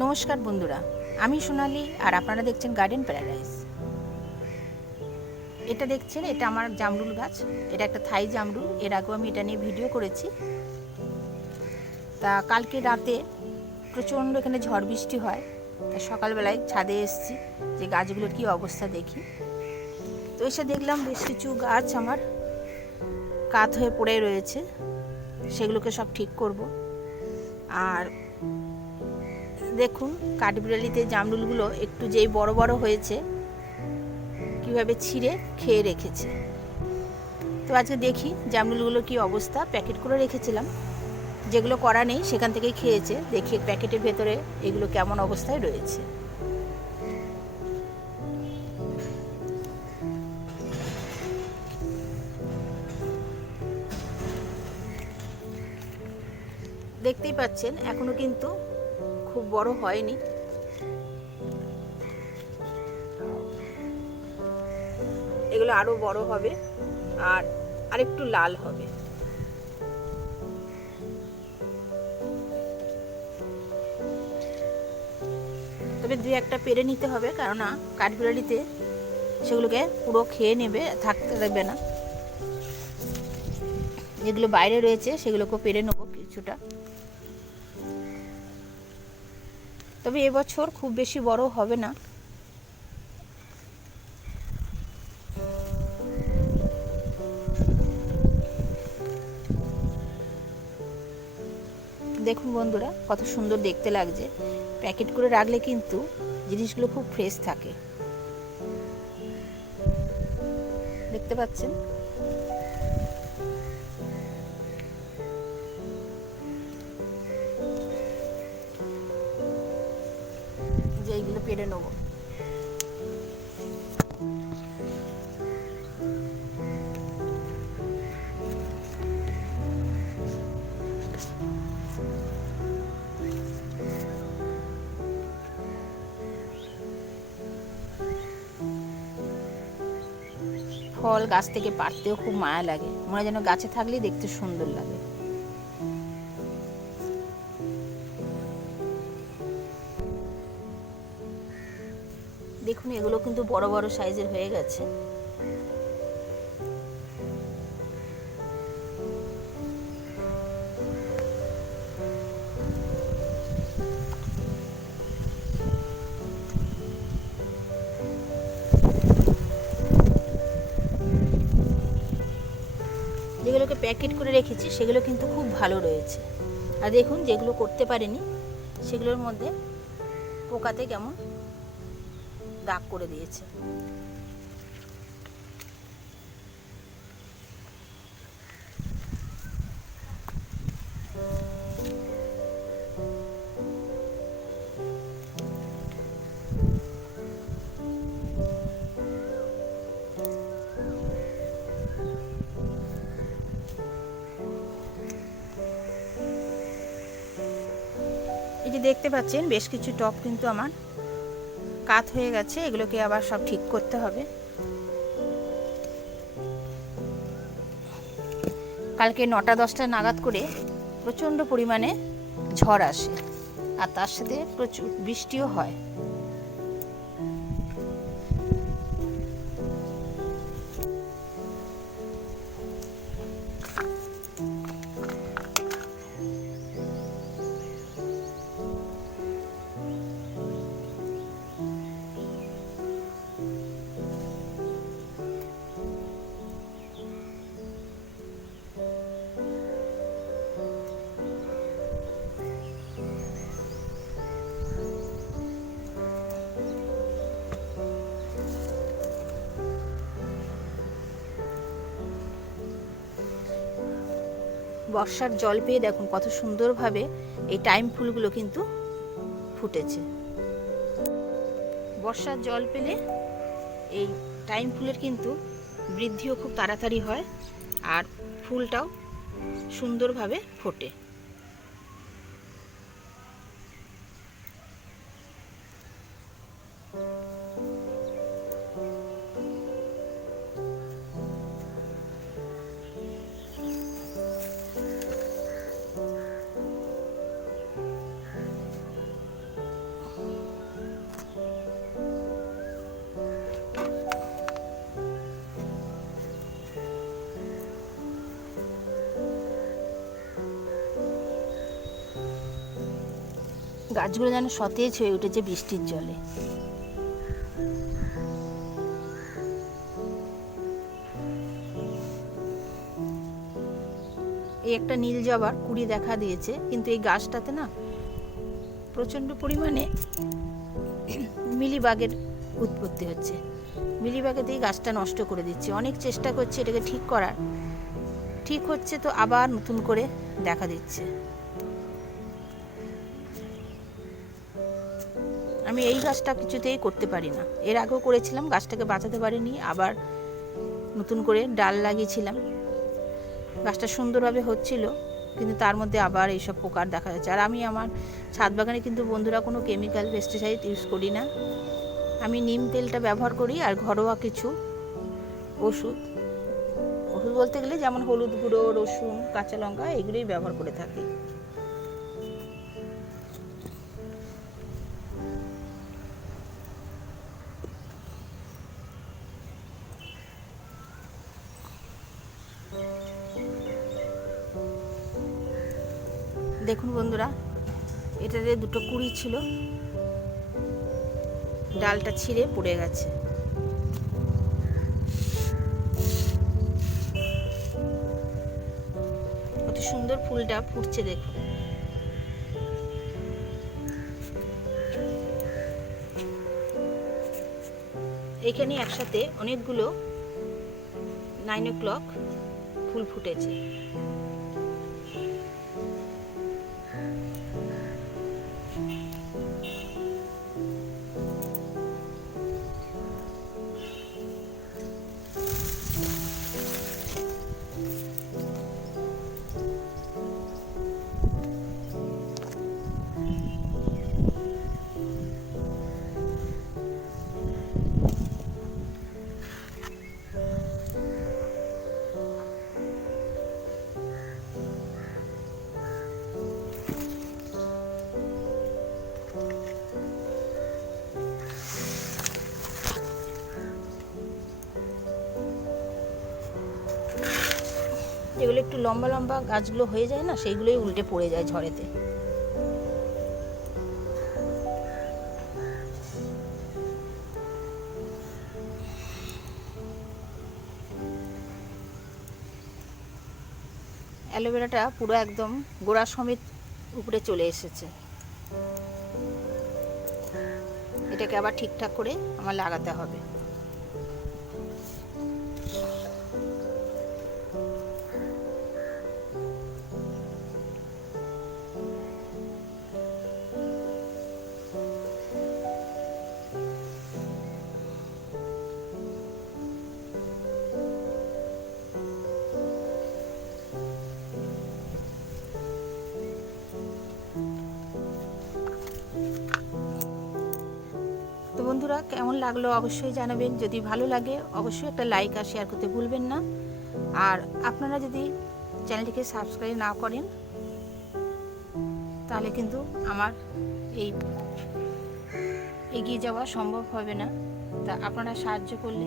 নমস্কার বন্ধুরা, আমি সোনালি আর আপনারা দেখছেন গার্ডেন প্যারাডাইস। এটা দেখছেন, এটা আমার জামরুল গাছ। এটা একটা থাই জামরুল। এর আগেও আমি এটা নিয়ে ভিডিও করেছি। তা কালকে রাতে প্রচণ্ড এখানে ঝড় বৃষ্টি হয়, তা সকালবেলায় ছাদে এসেছি যে গাছগুলোর কী অবস্থা দেখি। তো এসে দেখলাম বেশ কিছু গাছ আমার কাত হয়ে পড়ে রয়েছে, সেগুলোকে সব ঠিক করব। আর দেখুন, কাঠবিড়ালিতে জামরুলগুলো একটু যেই বড় বড় হয়েছে কীভাবে ছিঁড়ে খেয়ে রেখেছে। তো আজকে দেখি জামরুলগুলোর কী অবস্থা। প্যাকেট করে রেখেছিলাম, যেগুলো করা নেই সেখান থেকেই খেয়েছে। দেখি প্যাকেটের ভেতরে এগুলো কেমন অবস্থায় রয়েছে। দেখতেই পাচ্ছেন এখনো কিন্তু খুব বড় হয়নি। এগুলো আরো বড় হবে আর আরেকটু লাল হবে। তবে দুই একটা পেরে নিতে হবে, কেননা কাঠবিড়ালিতে সেগুলোকে পুরো খেয়ে নেবে, থাকতে দেবে না। যেগুলো বাইরে রয়েছে সেগুলোকেও পেরে নেবো কিছুটা। তবে এবছর খুব বেশি বড় হবে না। দেখুন বন্ধুরা, কত সুন্দর দেখতে লাগছে। প্যাকেট করে রাখলে কিন্তু জিনিসগুলো খুব ফ্রেশ থাকে। দেখতে পাচ্ছেন, যে এইগুলো পেরে নেবো। ফল গাছ থেকে পাড়তেও খুব মায়া লাগে, মনে হয় যেন গাছে থাকলেই দেখতে সুন্দর লাগে। দেখুন, এগুলো কিন্তু বড় বড় সাইজের হয়ে গেছে। যেগুলোকে প্যাকেট করে রেখেছি সেগুলো কিন্তু খুব ভালো রয়েছে। আর দেখুন, যেগুলো করতে পারিনি সেগুলোর মধ্যে পোকাতে কেমন দাগ করে দিয়েছে। এই যে দেখতে পাচ্ছেন, বেশ কিছু টব কিন্তু আমার কাত হয়ে গেছে। এগুলোকে আবার সব ঠিক করতে হবে। কালকে 9টা-10টা নাগাদ করে প্রচণ্ড পরিমাণে ঝড় আসে, আর তার সাথে প্রচুর বৃষ্টিও হয়। বর্ষার জল পেয়ে দেখুন কত সুন্দরভাবে এই টাইম ফুলগুলো কিন্তু ফুটেছে। বর্ষার জল পেলে এই টাইম ফুলের কিন্তু বৃদ্ধিও খুব তাড়াতাড়ি হয়, আর ফুলটাও সুন্দরভাবে ফোটে। গাছগুলো যেন সতেজ হয়ে উঠেছে বৃষ্টির জলে। এই একটা নীল জবার কুড়ি দেখা দিয়েছে, কিন্তু এই গাছটাতে না প্রচণ্ড পরিমাণে মিলিবাগের উৎপত্তি হচ্ছে। মিলিবাগেতেই গাছটা নষ্ট করে দিচ্ছে। অনেক চেষ্টা করছে এটাকে ঠিক করার, ঠিক হচ্ছে তো আবার নতুন করে দেখা দিচ্ছে। আমি এই গাছটা কিছুতেই করতে পারি না। এর আগেও করেছিলাম, গাছটাকে বাঁচাতে পারিনি, আবার নতুন করে ডাল লাগিয়েছিলাম, গাছটা সুন্দরভাবে হচ্ছিল, কিন্তু তার মধ্যে আবার এইসব পোকার দেখা যাচ্ছে। আর আমি আমার ছাদ বাগানে কিন্তু বন্ধুরা কোনো কেমিক্যাল পেস্টিসাইড ইউজ করি না। আমি নিম তেলটা ব্যবহার করি আর ঘরোয়া কিছু ওষুধ বলতে গেলে যেমন হলুদ গুঁড়ো, রসুন, কাঁচা লঙ্কা এগুলোই ব্যবহার করে থাকি। দেখুন বন্ধুরা, এটাতে দুটো কুড়ি ছিল, ডালটা ছিঁড়ে পড়ে গেছে। কত সুন্দর ফুলটা ফুটছে দেখুন। এখানে একসাথে অনেকগুলো 9 o'clock ফুল ফুটেছে। যেগুলো একটু লম্বা লম্বা গাছগুলো হয়ে যায় না, সেইগুলোই উল্টে পড়ে যায় ঝড়েতে। অ্যালোভেরাটা পুরো একদম গোড়া সমেত উপরে চলে এসেছে। এটাকে আবার ঠিকঠাক করে আমার লাগাতে হবে। তো বন্ধুরা, কেমন লাগলো অবশ্যই জানাবেন। যদি ভালো লাগে অবশ্যই একটা লাইক আর শেয়ার করতে ভুলবেন না। আর আপনারা যদি চ্যানেলটিকে সাবস্ক্রাইব না করেন তাহলে কিন্তু আমার এই এগিয়ে যাওয়া সম্ভব হবে না। তা আপনারা সাহায্য করলে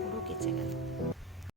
পুরো কেচে গেল।